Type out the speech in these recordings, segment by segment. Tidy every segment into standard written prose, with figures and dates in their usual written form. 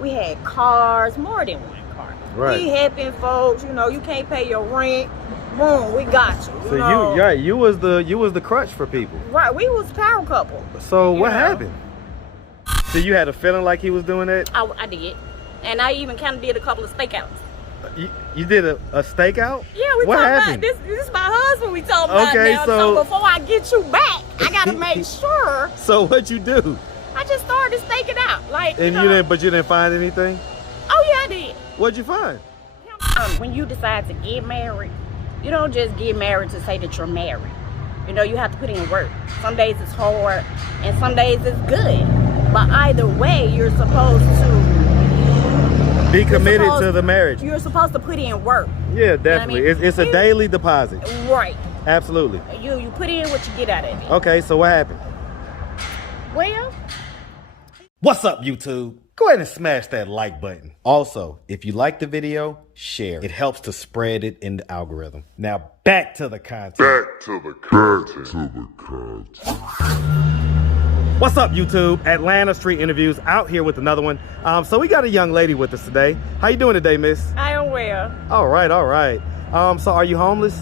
We had cars, more than one car. Right. We helping folks. You know, you can't pay your rent. Boom, we got you. So you was the crutch for people. Right, we was power couple. So what happened? So you had a feeling like he was doing that? I did, and I even kind of did a couple of stakeouts. You did a stakeout? Yeah, we what talking happened? about this. This is my husband. We talking about now. So before I get you back, I gotta make sure. So what you do? I just started staking out, like. And you didn't find anything? Oh yeah, I did. What'd you find? When you decide to get married, you don't just get married to say that you're married. You know, you have to put in work. Some days it's hard, and some days it's good. But either way, you're supposed to be committed to the marriage. You're supposed to put in work. Yeah, definitely. You know what I mean? It's a daily deposit. Right. Absolutely. You put in what you get out of it. Okay, so what happened? Well, what's up, YouTube? Go ahead and smash that like button. Also, if you like the video, share. It helps to spread it in the algorithm. Now, back to the content. What's up, YouTube? Atlanta Street Interviews out here with another one. So we got a young lady with us today. How you doing today, miss? I am well. All right, all right. So are you homeless?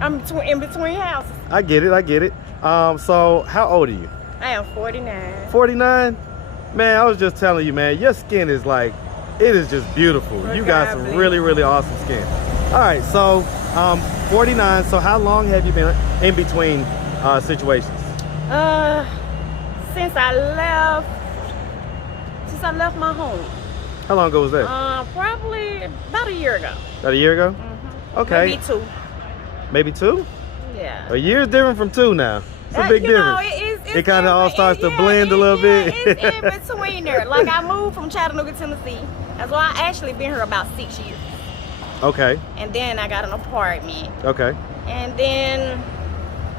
I'm in between houses. I get it. So how old are you? I am 49. 49? Man, I was just telling you, man, your skin is like, it is just beautiful. You got some really, really awesome skin. All right, so 49. So how long have you been in between situations? Since I left my home. How long ago was that? Probably about a year ago. About a year ago? Mm-hmm. Okay. Maybe 2. Maybe 2? Yeah. A year's different from 2 now. It's a big difference. It kind of all starts to blend a little bit. It's in between there. Like I moved from Chattanooga, Tennessee. That's why I actually been here about 6 years. Okay. And then I got an apartment. Okay. And then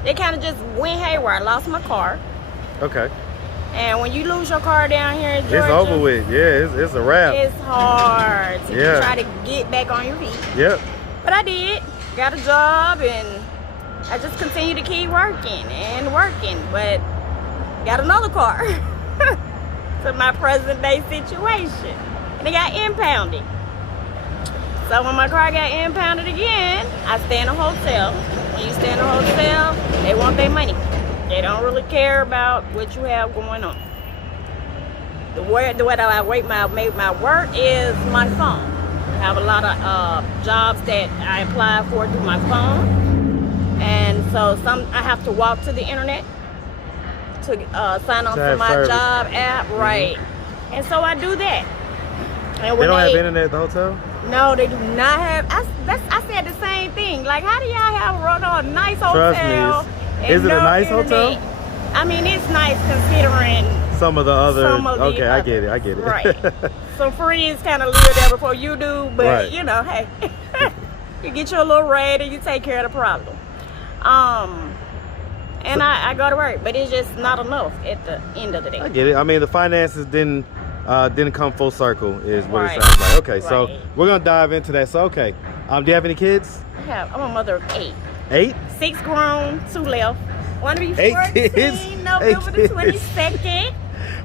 it kind of just went haywire. I lost my car. Okay. And when you lose your car down here in Georgia, it's over with. Yeah, it's a wrap. It's hard to try to get back on your feet. Yep. But I did. Got a job, and I just continue to keep working and working. But got another car to my present day situation. And it got impounded. So when my car got impounded again, I stay in a hotel. When you stay in a hotel, they want their money. They don't really care about what you have going on. The way that I make my work is my phone. I have a lot of jobs that I apply for through my phone. And so I have to walk to the internet to sign up for my job app. Right. And so I do that. And they don't have internet at the hotel? No, they do not have. I said the same thing. Like, how do y'all have a nice hotel? Trust me. Is it a nice hotel? I mean, it's nice considering some of the other. Okay, I get it. Right. Some friends kind of live there before you do, but you know, hey, you get you a little raid and you take care of the problem. And I go to work, but it's just not enough at the end of the day. I get it. I mean, the finances didn't come full circle, is what it sounds like. Okay, so we're gonna dive into that. So, okay, do you have any kids? I'm a mother of 8. 8? 6 grown, 2 left. One will be 8 14, kids? November the 22nd.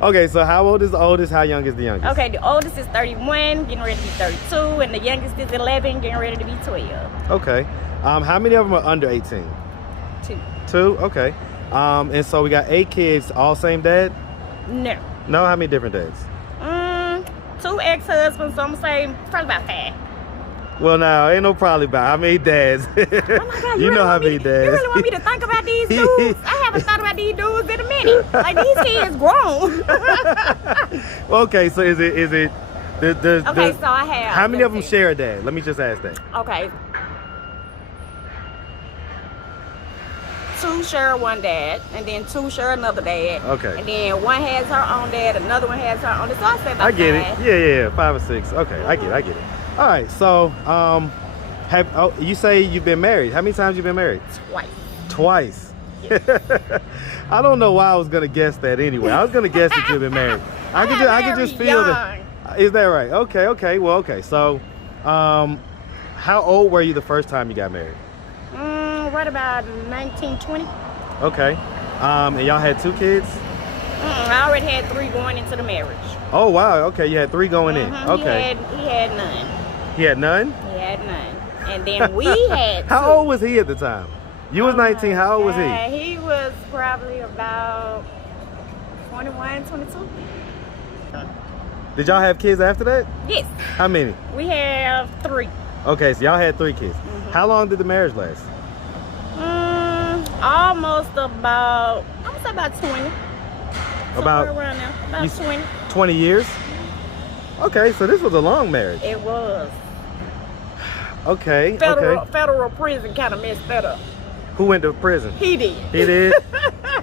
Okay, so how old is the oldest? How young is the youngest? Okay, the oldest is 31, getting ready to be 32, and the youngest is 11, getting ready to be 12. Okay. How many of them are under 18? 2. 2? Okay. And so we got 8 kids, all same dad? No. No? How many different dads? 2 ex-husbands, so I'm gonna say probably about 5. Well, now, ain't no probably about how many dads. Oh my God, you know how many dads. You really want me to think about these dudes? I haven't thought about these dudes in a minute. Like, these kids grown. Okay, so is it okay, so I have. How many of them share a dad? Let me just ask that. Okay. 2 share one dad, and then 2 share another dad. Okay. And then one has her own dad, another one has her own dad. So I say about I get 5. it. Yeah, 5 or 6. Okay, I get it. All right, so you say you've been married. How many times you been married? Twice. Yes. I don't know why I was gonna guess that anyway. I was gonna guess that you've been married. I could just feel that. Is that right? Okay. Well, okay. So, how old were you the first time you got married? Right about 1920. Okay. And y'all had 2 kids? I already had 3 going into the marriage. Oh wow. Okay, you had 3 going in. Okay. He had none. He had none. He had none. And then we had. How 2. old was he at the time? You was 19. How old was he? He was probably about 21, 22. Did y'all have kids after that? Yes. How many? We have 3. Okay, so y'all had 3 kids. How long did the marriage last? Almost about, I would say about 20. About somewhere around there. About 20. 20 years? Okay, so this was a long marriage. It was. Okay, Federal prison kind of messed that up. Who went to prison? He did. He did?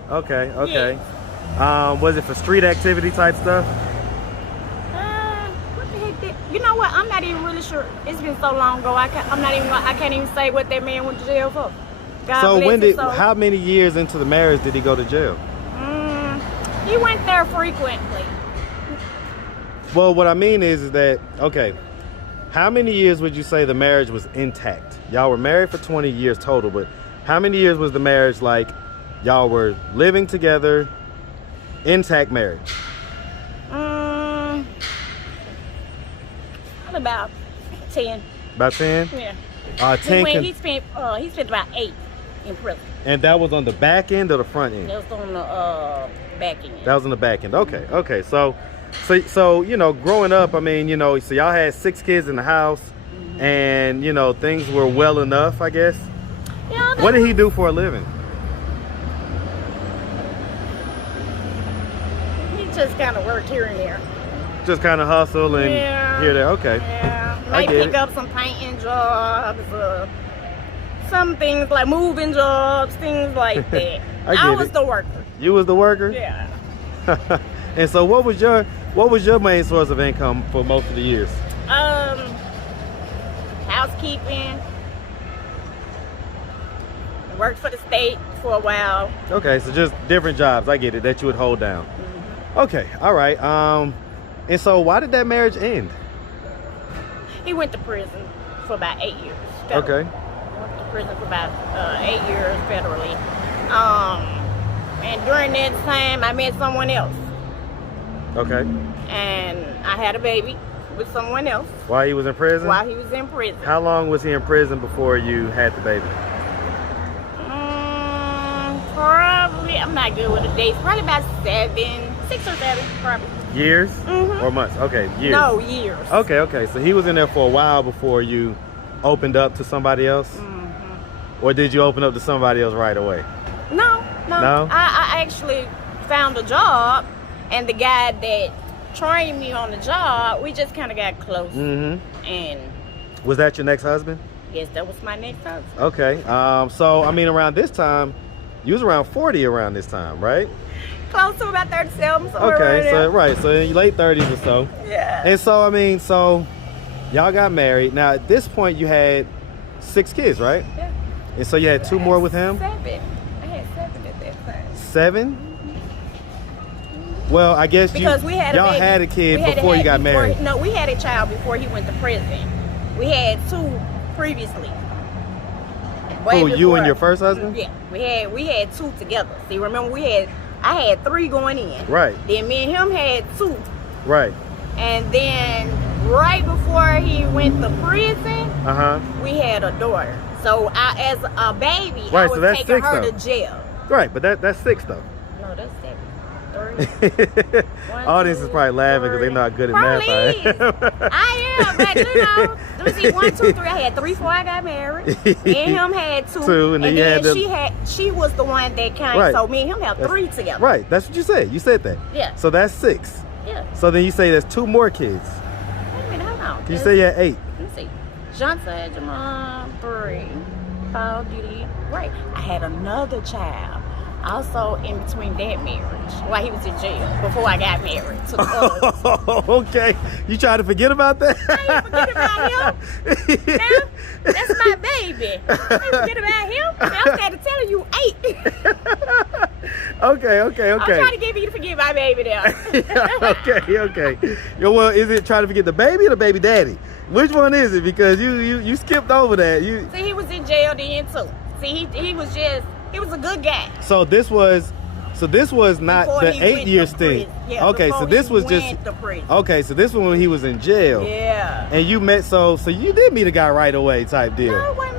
Okay. Yes. Was it for street activity type stuff? What the heck did, you know what? I'm not even really sure. It's been so long ago. I can't even say what that man went to jail for. God So bless when his did, soul. how many years into the marriage did he go to jail? He went there frequently. Well, what I mean is that, okay, how many years would you say the marriage was intact? Y'all were married for 20 years total, but how many years was the marriage like y'all were living together, intact marriage? About 10. About 10? Yeah. 10. He spent about 8 in prison. And that was on the back end or the front end? That was on the back end. That was on the back end. Okay. So you know, growing up, I mean, you know, so y'all had 6 kids in the house, and you know, things were well enough, I guess. Yeah. What did he do for a living? He just kind of worked here and there. Just kind of hustle and here there. Okay. Yeah. I Might get pick it. up some painting jobs, some things like moving jobs, things like that. I was the worker. You was the worker? Yeah. And so what was your main source of income for most of the years? Housekeeping. Worked for the state for a while. Okay, so just different jobs. I get it, that you would hold down. Okay, all right. And so why did that marriage end? He went to prison for about 8 years. Okay. Went to prison for about 8 years federally. And during that time, I met someone else. Okay. And I had a baby with someone else While he was in prison? while he was in prison. How long was he in prison before you had the baby? Probably, I'm not good with the dates. Probably about 6 or 7, probably. Years or months? Okay, years. No, years. Okay. So he was in there for a while before you opened up to somebody else? Or did you open up to somebody else right away? No. No? I actually found a job, and the guy that trained me on the job, we just kind of got close. And Was that your next husband? yes, that was my next husband. Okay. So I mean, around this time, you was around 40 around this time, right? Close to about 37. Okay, so in your late 30s or so. Yeah. And so I mean, so y'all got married. Now at this point, you had 6 kids, right? Yeah. And so you had 2 more with him. 7. I had 7 at that time. 7? Well, I guess Because we had y'all a baby. had a kid We had before you got married. No, we had a child before he went to prison. We had 2 previously. Way Who, you before. and your first husband? Yeah, we had 2 together. See, remember I had 3 going in. Right. Then me and him had 2, Right. and then right before he went to prison, Uh-huh. we had a daughter. So as a baby, Right, I so was that's taking 6 her though. to jail. Right, but that's 6 though. No, that's 7. 3. Audience is probably laughing because they not good at math. I am, but you know, let me see, 1, 2, 3. I had 3 before I got married. Me and him had 2. 2, and then you had she was the one that came. Right. So me and him had 3 together. Right, that's what you said. You said that. Yeah. So that's 6. Yeah. So then you say there's 2 more kids. Wait a minute, hold on. You say you had 8. Let me see. Johnson, Jamal, 3, Paul, Diddy. Right. I had another child. Also in between that marriage, while he was in jail, before I got married to the other. Okay. You try to forget about that? I ain't forget about him. Now, that's my baby. I ain't forget about him. Now, I'm scared to tell you 8. Okay. I'm trying to get you to forget my baby now. Okay. Yo, well, is it trying to forget the baby or the baby daddy? Which one is it? Because you skipped over that. See, he was in jail then too. See, he was a good guy. So this was So this was not Before the he 8-year went to stint. prison. Yeah, Okay, so before this he was just went to prison. okay. So this one when he was in jail. Yeah. And you met so you did meet a guy right away type deal. No, it wasn't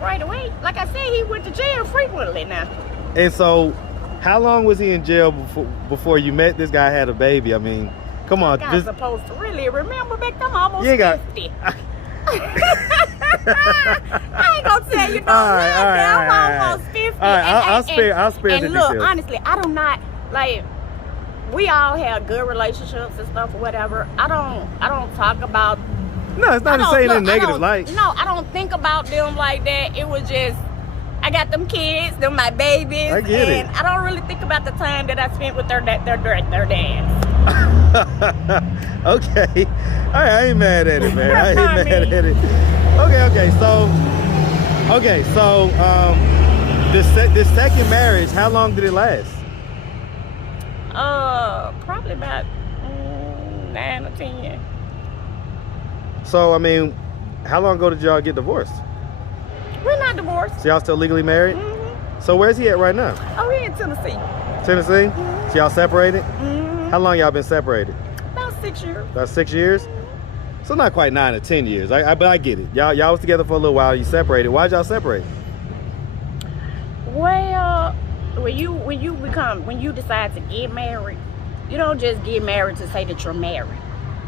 right away. Like I said, he went to jail frequently now. And so, how long was he in jail before you met this guy? Had a baby. I mean, come on. I'm supposed to really remember back then. I'm almost 50. I ain't gonna tell you no lie. I'm almost 50. All right, I'll spare and the look, details. honestly, I do not like. We all have good relationships and stuff or whatever. I don't talk about. No, it's not saying in a negative light. No, I don't think about them like that. It was just I got them kids, them my babies, I get and it. I don't really think about the time that I spent with their dads. Okay. All right, I ain't mad at it, man. I ain't mad at it. Okay, so this second marriage, how long did it last? Probably about 9 or 10 years. So, I mean, how long ago did y'all get divorced? We're not divorced. So y'all still legally married? Mm-hmm. So where's he at right now? Oh, we're in Tennessee. Tennessee? Mm-hmm. So y'all separated? Mm-hmm. How long y'all been separated? About 6 years. About 6 years? So not quite 9 or 10 years. But I get it. Y'all was together for a little while. You separated. Why'd y'all separate? Well, when you decide to get married, you don't just get married to say that you're married.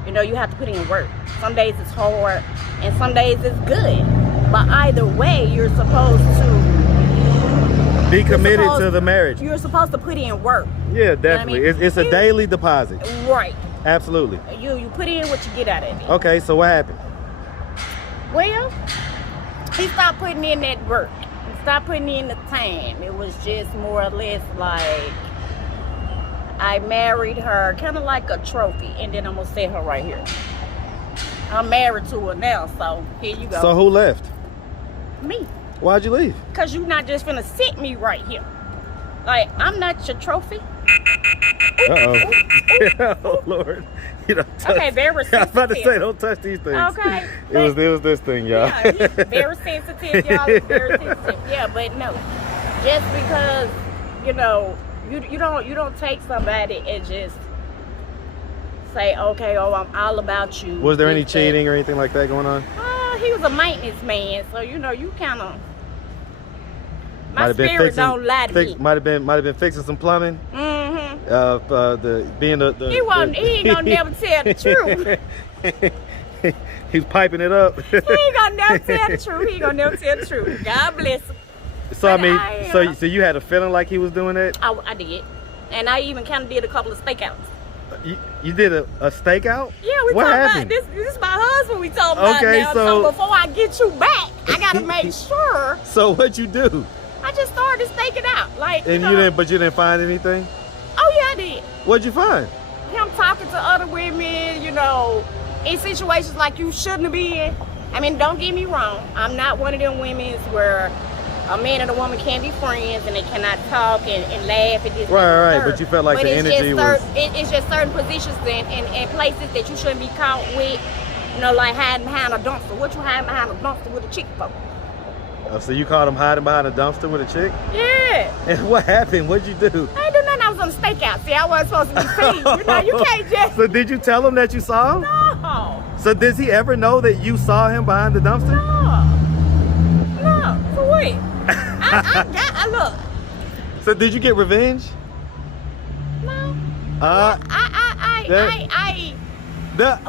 You know, you have to put in work. Some days it's hard and some days it's good. But either way, you're supposed to be committed to the marriage. You're supposed to put in work. Yeah, definitely. You know what I mean? It's a daily deposit. Right. Absolutely. You put in what you get out of it. Okay, so what happened? Well, he stopped putting in that work. He stopped putting in the time. It was just more or less like I married her kind of like a trophy, and then I'm gonna set her right here. I'm married to her now, so here you go. So who left? Me. Why'd you leave? Cause you're not just gonna sit me right here. Like, I'm not your trophy. Oh Lord. You don't touch. Okay, very sensitive. I was about to say, don't touch these things. Okay. It was this thing, y'all. Yeah, he's very sensitive, y'all. He's very sensitive. Yeah, but no. Just because, you know, you don't take somebody and just say, okay, oh, I'm all about you. Was there any cheating or anything like that going on? He was a maintenance man, so you know, you kind of. My spirit don't lie to me. Might have been fixing some plumbing. Mm-hmm. He ain't gonna never tell the truth. He's piping it up. He ain't gonna never tell the truth. He ain't gonna never tell the truth. God bless him. So but I mean, so you had a feeling like he was doing that? I did, and I even kind of did a couple of stakeouts. You did a stakeout? Yeah, we what talking happened? about this. Is my husband we talking about now. So before I get you back, I gotta make sure. So what'd you do? I just started staking out, like. And you didn't find anything? Oh yeah, I did. What'd you find? Him talking to other women, you know, in situations like you shouldn't be in. I mean, don't get me wrong. I'm not one of them women where a man and a woman can't be friends and they cannot talk and laugh at this. Right. But you felt like the energy was. It's just certain positions and places that you shouldn't be caught with. You know, like hiding behind a dumpster. What you hiding behind a dumpster with a chick for? Oh, so you caught him hiding behind a dumpster with a chick? Yeah. And what happened? What'd you do? I ain't do nothing. I was on a stakeout. See, I wasn't supposed to be seen. You know, you can't just. So did you tell him that you saw him? No. So does he ever know that you saw him behind the dumpster? No. For what? I look. So did you get revenge? No.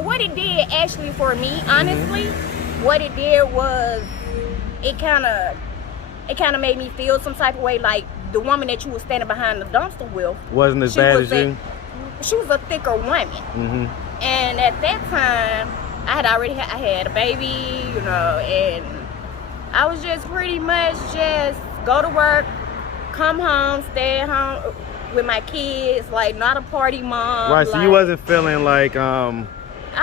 What it did actually for me, honestly, what it did was it kind of made me feel some type of way, like the woman that you was standing behind the dumpster with wasn't as bad as you. She was a thicker woman, and at that time I had a baby, you know, and I was just pretty much just go to work, come home, stay at home with my kids, like not a party mom. Right, so you wasn't feeling like I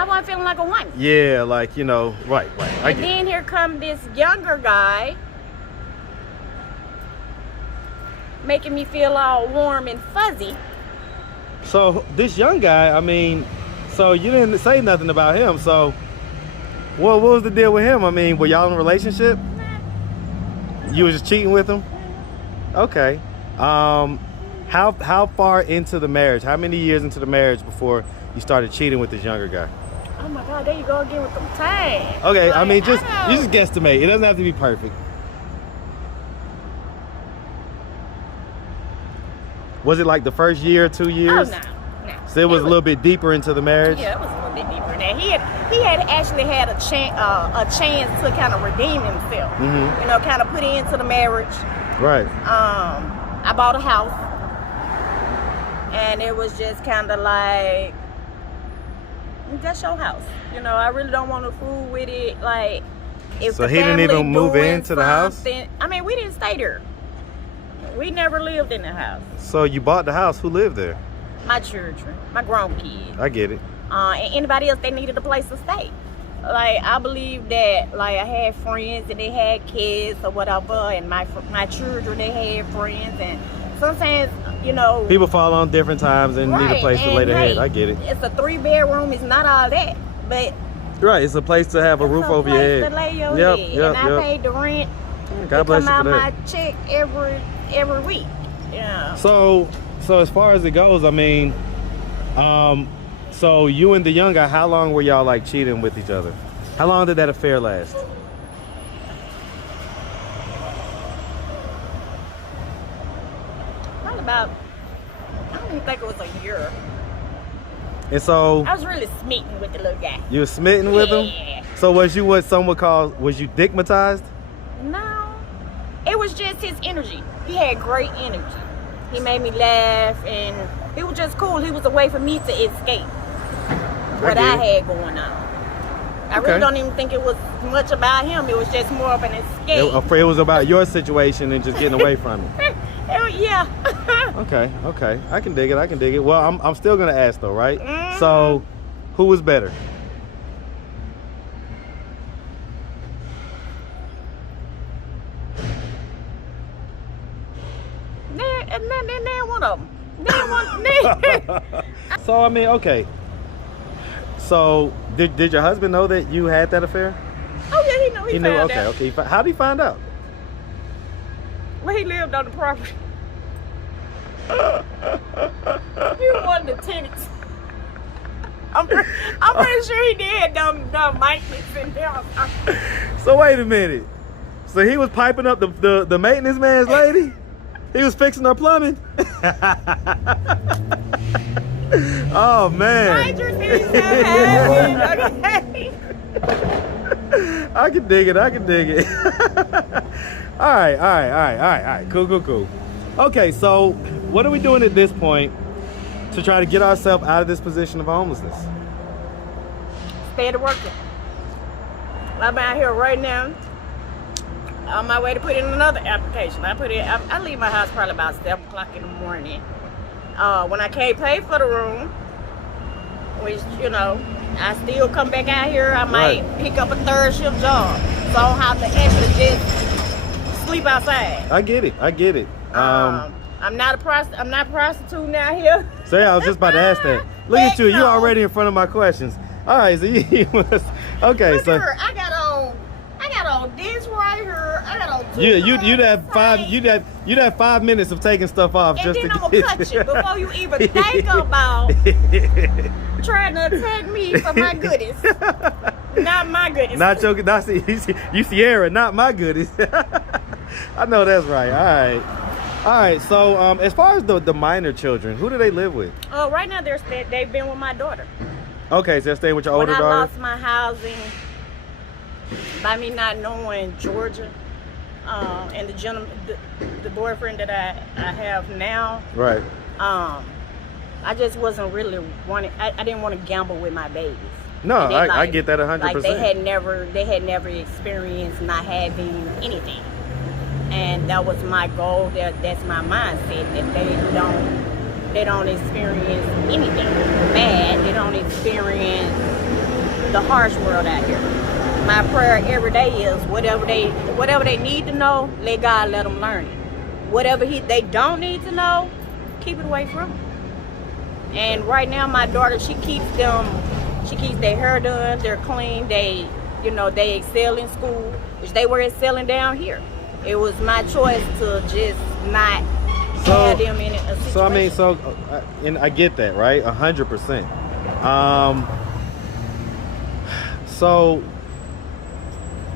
wasn't feeling like a woman. Yeah, like, you know, right. And then here come this younger guy making me feel all warm and fuzzy. So this young guy, I mean, so you didn't say nothing about him, so what was the deal with him? I mean, were y'all in a relationship? Nah. You was just cheating with him? Okay. How far into the marriage? How many years into the marriage before you started cheating with this younger guy? Oh my God, there you go again with them tags. Okay, like, I mean, you just guesstimate. It doesn't have to be perfect. Was it like the first year or 2 years? Oh, no. So it was a little bit deeper into the marriage? Yeah, it was a little bit deeper than that. He had actually had a chance to kind of redeem himself. Mm-hmm. You know, kind of put into the marriage. Right. I bought a house. And it was just kind of like, that's your house. You know, I really don't want to fool with it. Like, if so the he didn't even move into the house? I mean, we didn't stay there. We never lived in the house. So you bought the house. Who lived there? My children, my grown kids. I get it. And anybody else, they needed a place to stay. Like, I believe that, like, I had friends and they had kids or whatever, and my children, they had friends, and sometimes, you know, people fall on different times and need a place to lay their head. I get it. It's a 3-bedroom. It's not all that, but right, it's a place to have a roof over your head. To lay your head. And I paid the rent. God bless you for that. Come out my check every week. Yeah. So as far as it goes, I mean, so you and the young guy, how long were y'all like cheating with each other? How long did that affair last? Probably about, I don't even think it was a year. And so I was really smitten with the little guy. You were smitten with him? Yeah. So was you what some would call, was you dickmatized? No, it was just his energy. He had great energy. He made me laugh, and it was just cool. He was a way for me to escape what I had going on. I really don't even think it was much about him. It was just more of an escape. It was about your situation and just getting away from it. Yeah. Okay. I can dig it. Well, I'm still gonna ask though, right? So, who was better? Neither one of them. So I mean, okay. So did your husband know that you had that affair? Oh yeah, he knew. He knew. Okay. How did he find out? Well, he lived on the property. He was one of the tenants. I'm pretty sure he did dumb maintenance in there. So wait a minute. So he was piping up the maintenance man's lady? He was fixing her plumbing? Oh man. Stranger things have happened. Okay. I can dig it. All right. Cool. Okay, so what are we doing at this point to try to get ourselves out of this position of homelessness? Stay to working. I'm out here right now on my way to put in another application. I leave my house probably about 7 o'clock in the morning. When I can't pay for the room, which, you know, I still come back out here, I might pick up a 3rd shift job. So I don't have to actually just sleep outside. I get it. I'm not prostituting out here. So yeah, I was just about to ask that. Look at you, you're already in front of my questions. All right, so you must, okay. Look so here, I got on this right here. I got on 2 you'd have 5 minutes of taking stuff off and just then to I'm gonna cut you before you even think about trying to attack me for my goodies. Not my goodies. Not your, not you Sierra, not my goodies. I know that's right. All right. So as far as the minor children, who do they live with? Right now they've been with my daughter. Okay, so they're staying with your older daughter? When I lost my housing, by me not knowing Georgia, and the gentleman, the boyfriend that I have now, right? I just wasn't really wanting. I didn't want to gamble with my babies. No, I get that 100%. Like they had never experienced not having anything, and that was my goal. That's my mindset, that they don't experience anything bad. They don't experience the harsh world out here. My prayer every day is whatever they need to know, let God let them learn it. Whatever they don't need to know, keep it away from them. And right now, my daughter, she keeps their hair done, they're clean, they excel in school, which they were excelling down here. It was my choice to just not have them in a situation. So I mean, and I get that, right? 100%. So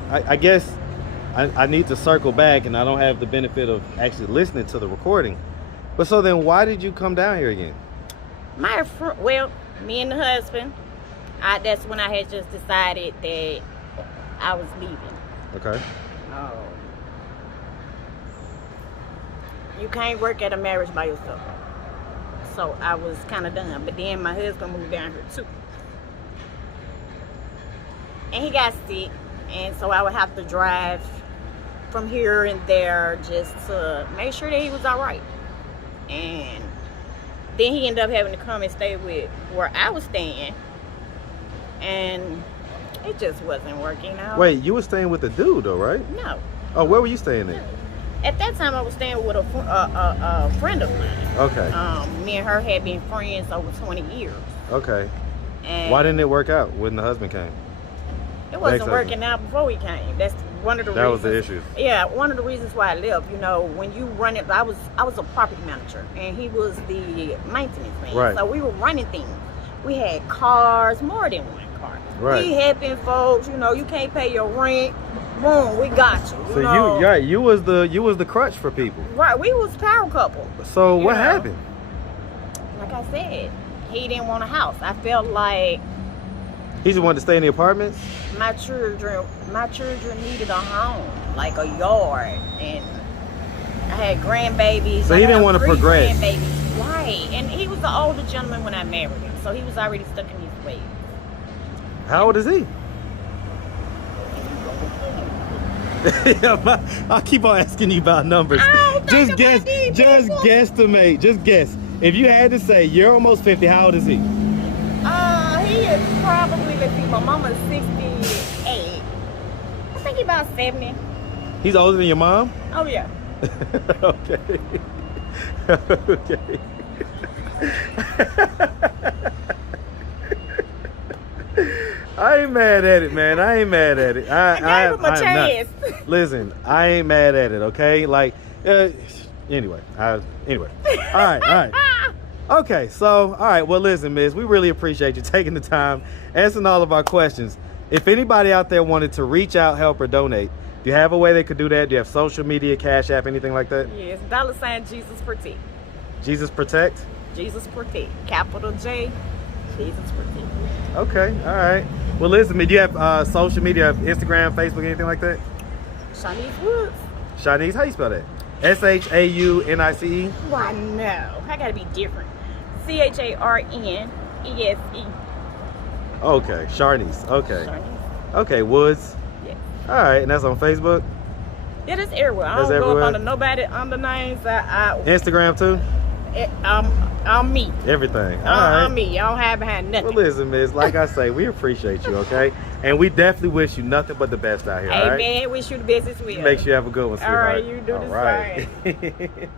I guess I need to circle back, and I don't have the benefit of actually listening to the recording. But so then, why did you come down here again? Well, me and the husband, that's when I had just decided that I was leaving. Okay. Oh. You can't work at a marriage by yourself. So I was kind of done. But then my husband moved down here too. And he got sick. And so I would have to drive from here and there just to make sure that he was all right. And then he ended up having to come and stay with where I was staying. And it just wasn't working out. Wait, you were staying with a dude though, right? No. Oh, where were you staying at? At that time, I was staying with a friend of mine. Okay. Me and her had been friends over 20 years. Okay. And why didn't it work out when the husband came? It wasn't working out before he came. That's one of the reasons. That was the issue. Yeah, one of the reasons why I left. You know, when you run it, I was a property manager, and he was the maintenance man. Right. So we were running things. We had cars, more than one car. Right. We helping folks. You know, you can't pay your rent. Boom, we got you. So you was the crutch for people. Right, we was power couple. So what happened? Like I said, he didn't want a house. I felt like he just wanted to stay in the apartments. My children needed a home, like a yard, and I had grandbabies. So he didn't want to progress. Grandbabies, right? And he was the older gentleman when I married him, so he was already stuck in his ways. How old is he? I'll keep on asking you about numbers. Just guess. Just guesstimate. Just guess. If you had to say, you're almost 50. How old is he? He is probably, let's see, my mama's 68. I think he's about 70. He's older than your mom? Oh, yeah. Okay. Okay. I ain't mad at it, man. I ain't mad at it. I gave him a chance. Listen, I ain't mad at it, okay? Like, anyway. All right. Okay, so, all right. Well, listen, miss, we really appreciate you taking the time, answering all of our questions. If anybody out there wanted to reach out, help, or donate, do you have a way they could do that? Do you have social media, Cash App, anything like that? Yes, $ Jesusprotect. Jesusprotect? Jesusprotect. Capital J, Jesusprotect. Okay, all right. Well, listen, do you have social media, Instagram, Facebook, anything like that? Shanice Woods. Shanice, how you spell that? SHAUNICE? Why, no. I gotta be different. CHARNESE. Okay, Sharnice. Okay. Shanice. Okay, Woods. Yes. All right, and that's on Facebook? Yeah, that's everywhere. I That's don't everywhere? go up under nobody under names. Instagram too? I'm me. Everything. All right. I'm me. I don't hide behind nothing. Well, listen, miss, like I say, we appreciate you, okay? And we definitely wish you nothing but the best out here, all right? Hey, man, wish you the best as well. Make sure you have a good one, sweetheart. All right, you do the same. All right.